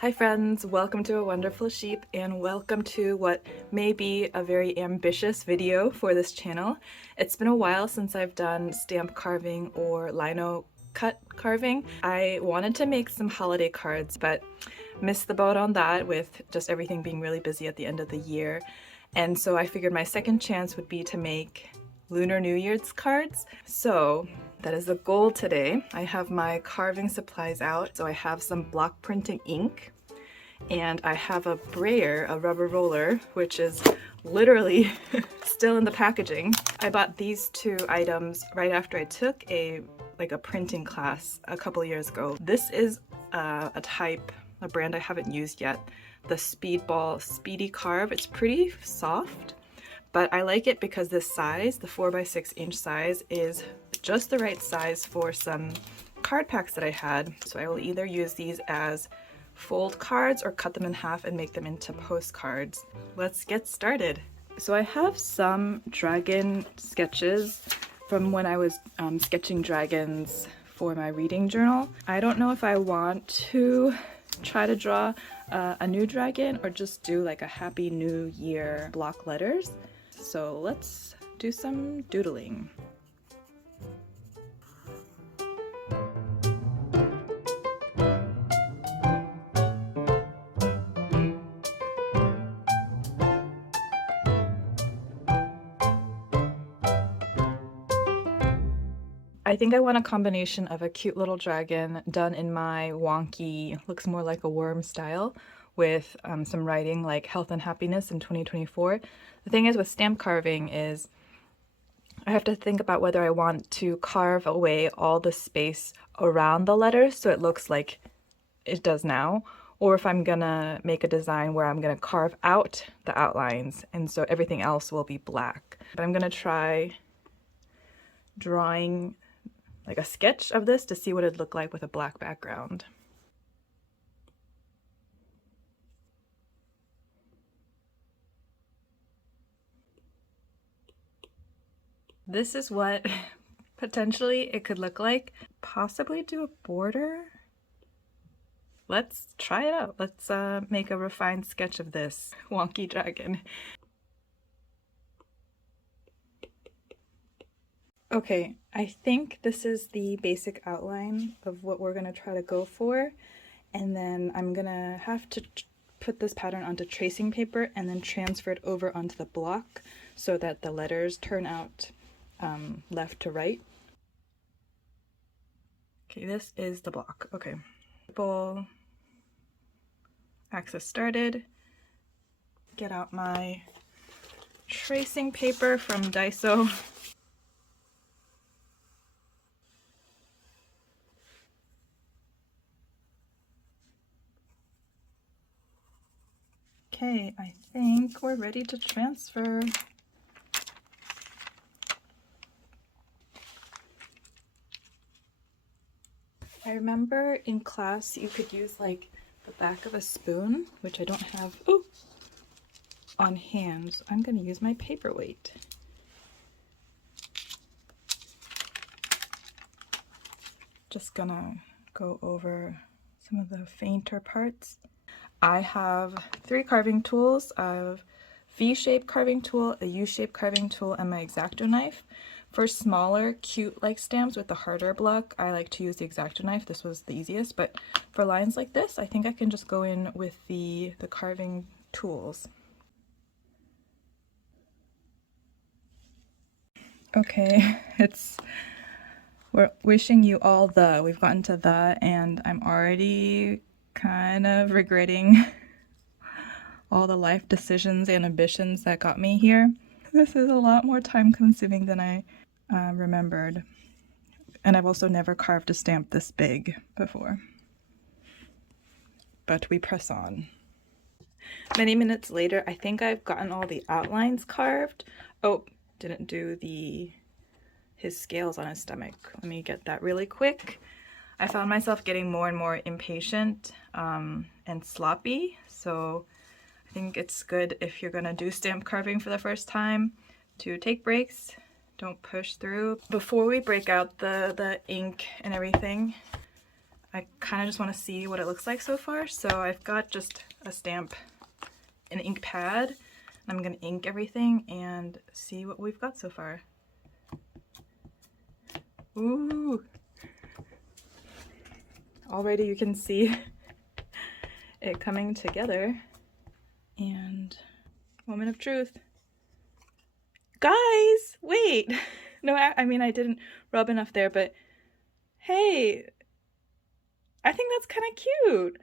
Hi friends, welcome to A Wonderful Sheep and welcome to what may be a very ambitious video for this channel. It's been a while since I've done stamp carving or Linocut carving. I wanted to make some holiday cards but missed the boat on that with just everything being really busy at the end of the year. And so I figured my second chance would be to make Lunar New Year's cards. So that is the goal today. I have my carving supplies out. So I have some block printing ink and I have a brayer, a rubber roller, which is literally still in the packaging. I bought these two items right after I took a printing class a couple years ago. This is a brand I haven't used yet, the Speedball Speedy Carve. It's pretty soft, but I like it because this size, the 4x6 inch size, is just the right size for some card packs that I had. So I will either use these as fold cards or cut them in half and make them into postcards. Let's get started. So I have some dragon sketches from when I was sketching dragons for my reading journal. I don't know if I want to try to draw a new dragon or just do like a Happy New Year block letters. So let's do some doodling. I think I want a combination of a cute little dragon done in my wonky, looks more like a worm style, with some writing like health and happiness in 2024. The thing is with stamp carving is I have to think about whether I want to carve away all the space around the letters so it looks like it does now, or if I'm gonna make a design where I'm gonna carve out the outlines and so everything else will be black. But I'm gonna try drawing like a sketch of this to see what it'd look like with a black background. This is what potentially it could look like. Possibly do a border. Let's try it out. Let's make a refined sketch of this wonky dragon. Okay, I think this is the basic outline of what we're gonna try to go for. And then I'm gonna have to put this pattern onto tracing paper and then transfer it over onto the block so that the letters turn out left to right. Okay, this is the block. Okay, full axis started. Get out my tracing paper from Daiso. Okay, I think we're ready to transfer. I remember in class you could use like the back of a spoon, which I don't have on hand, so I'm gonna use my paperweight. Just gonna go over some of the fainter parts. I have 3 carving tools. I have V-shaped carving tool, a U-shaped carving tool, and my X-Acto knife. For smaller, cute-like stamps with the harder block, I like to use the X-Acto knife. This was the easiest, but for lines like this, I think I can just go in with the carving tools. Okay, we're wishing you all the. We've gotten to the, and I'm already kind of regretting all the life decisions and ambitions that got me here. This is a lot more time consuming than I remembered. And I've also never carved a stamp this big before. But we press on. Many minutes later, I think I've gotten all the outlines carved. Oh, didn't do his scales on his stomach. Let me get that really quick. I found myself getting more and more impatient and sloppy, so I think it's good if you're gonna do stamp carving for the first time to take breaks, don't push through. Before we break out the ink and everything, I kind of just want to see what it looks like so far. So I've got just a stamp, an ink pad. I'm going to ink everything and see what we've got so far. Ooh! Already you can see it coming together. And moment of truth. Guys, wait! No, I mean, I didn't rub enough there, but hey, I think that's kind of cute.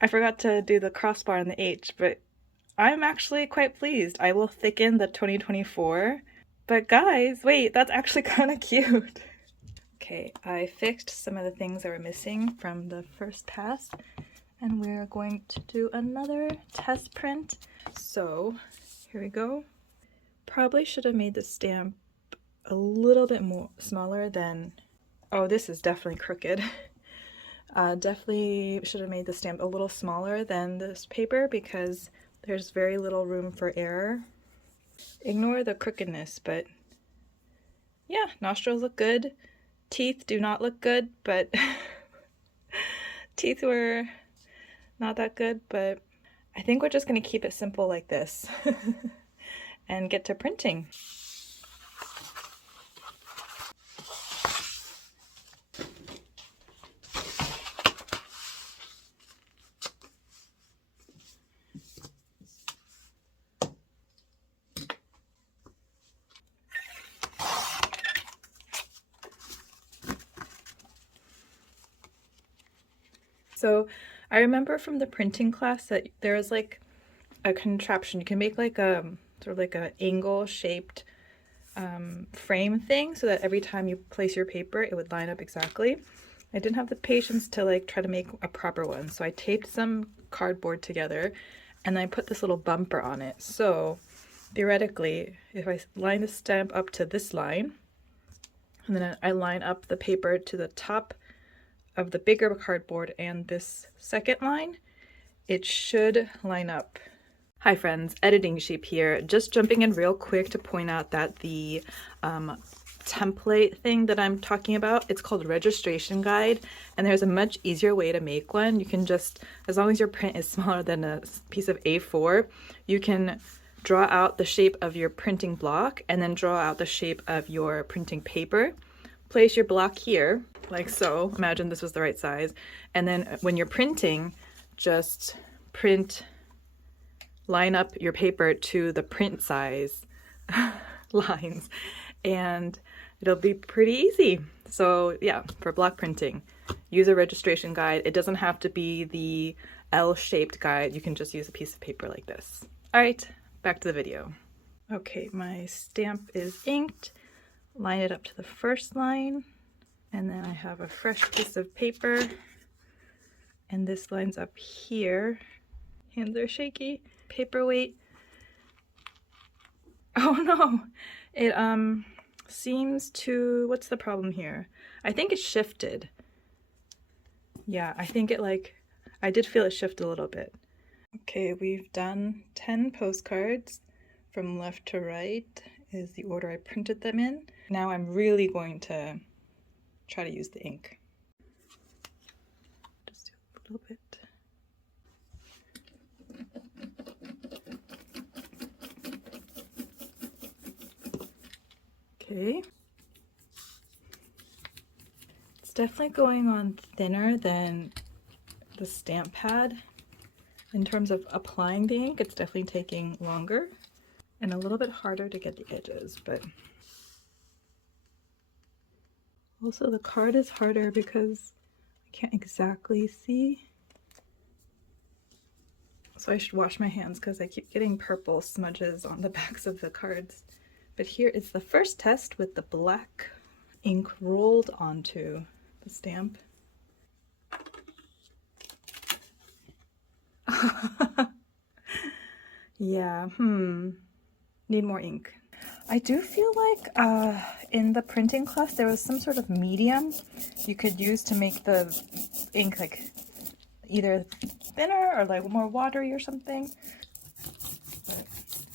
I forgot to do the crossbar on the H, but I'm actually quite pleased. I will thicken the 2024. But guys, wait, that's actually kind of cute. Okay, I fixed some of the things that were missing from the first pass, and we're going to do another test print. So here we go. Probably should have made the stamp a little bit more smaller than, oh, this is definitely crooked. Definitely should have made the stamp a little smaller than this paper because there's very little room for error. Ignore the crookedness, but yeah, nostrils look good. Teeth do not look good, but teeth were not that good, but I think we're just going to keep it simple like this and get to printing. So I remember from the printing class that there is like a contraption. You can make like a sort of like an angle shaped frame thing so that every time you place your paper it would line up exactly. I didn't have the patience to like try to make a proper one, so I taped some cardboard together and I put this little bumper on it. So theoretically, if I line the stamp up to this line and then I line up the paper to the top of the bigger cardboard and this second line, it should line up. Hi friends, Editing Sheep here. Just jumping in real quick to point out that the template thing that I'm talking about, it's called Registration Guide, and there's a much easier way to make one. You can just, as long as your print is smaller than a piece of A4, you can draw out the shape of your printing block and then draw out the shape of your printing paper. Place your block here, like so. Imagine this was the right size. And then when you're printing, just line up your paper to the print size lines, and it'll be pretty easy. So yeah, for block printing, use a registration guide. It doesn't have to be the L-shaped guide. You can just use a piece of paper like this. All right, back to the video. Okay, my stamp is inked. Line it up to the first line, and then I have a fresh piece of paper, and this lines up here. Hands are shaky. Paperweight. Oh no, it seems to, what's the problem here? I think it shifted. Yeah, I think it I did feel it shift a little bit. Okay, we've done 10 postcards. From left to right is the order I printed them in. Now I'm really going to try to use the ink. Just do a little bit. Okay. It's definitely going on thinner than the stamp pad. In terms of applying the ink, it's definitely taking longer and a little bit harder to get the edges, but also the card is harder because I can't exactly see. So I should wash my hands because I keep getting purple smudges on the backs of the cards. But here is the first test with the black ink rolled onto the stamp. Yeah, need more ink. I do feel like in the printing class there was some sort of medium you could use to make the ink like either thinner or like more watery or something. But,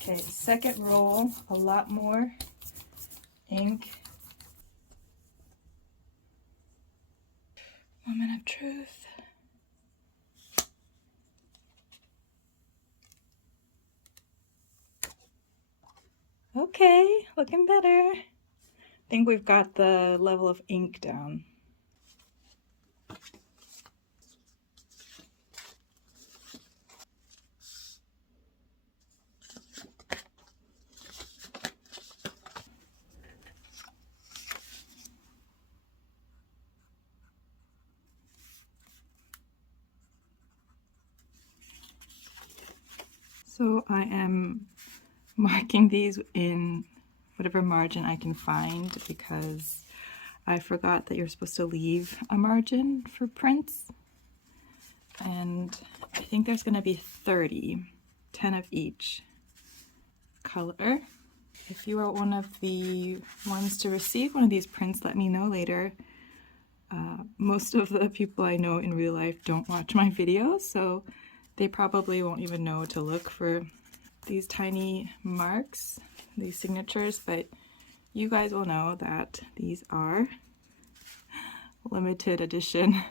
okay, second roll, a lot more ink. Moment of truth. Okay, looking better. I think we've got the level of ink down. So I am marking these in whatever margin I can find because I forgot that you're supposed to leave a margin for prints. And I think there's going to be 30, 10 of each color. If you are one of the ones to receive one of these prints, let me know later. Most of the people I know in real life don't watch my videos, so they probably won't even know to look for these tiny marks, these signatures, but you guys will know that these are limited edition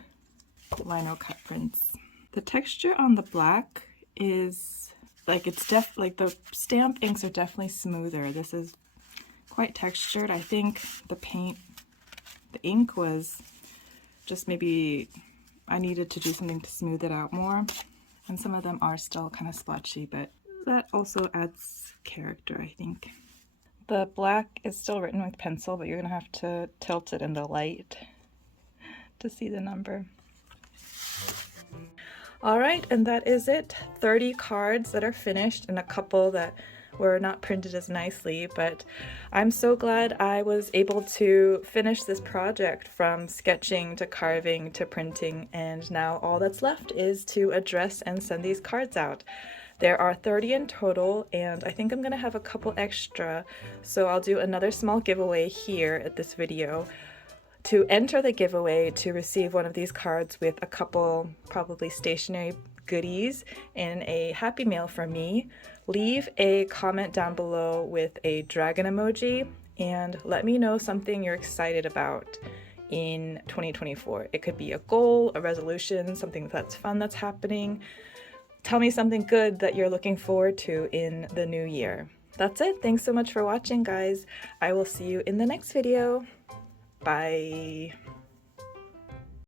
Linocut prints. The texture on the black is like like the stamp inks are definitely smoother. This is quite textured. I think the ink was just maybe I needed to do something to smooth it out more. And some of them are still kind of splotchy, but that also adds character, I think. The black is still written with pencil, but you're gonna have to tilt it in the light to see the number. All right, and that is it. 30 cards that are finished and a couple that were not printed as nicely, but I'm so glad I was able to finish this project from sketching to carving to printing, and now all that's left is to address and send these cards out. There are 30 in total, and I think I'm gonna have a couple extra, so I'll do another small giveaway here at this video. To enter the giveaway to receive one of these cards with a couple probably stationery goodies in a happy mail from me, leave a comment down below with a dragon emoji and let me know something you're excited about in 2024. It could be a goal, a resolution, something that's fun that's happening. Tell me something good that you're looking forward to in the new year. That's it. Thanks so much for watching, guys. I will see you in the next video. Bye.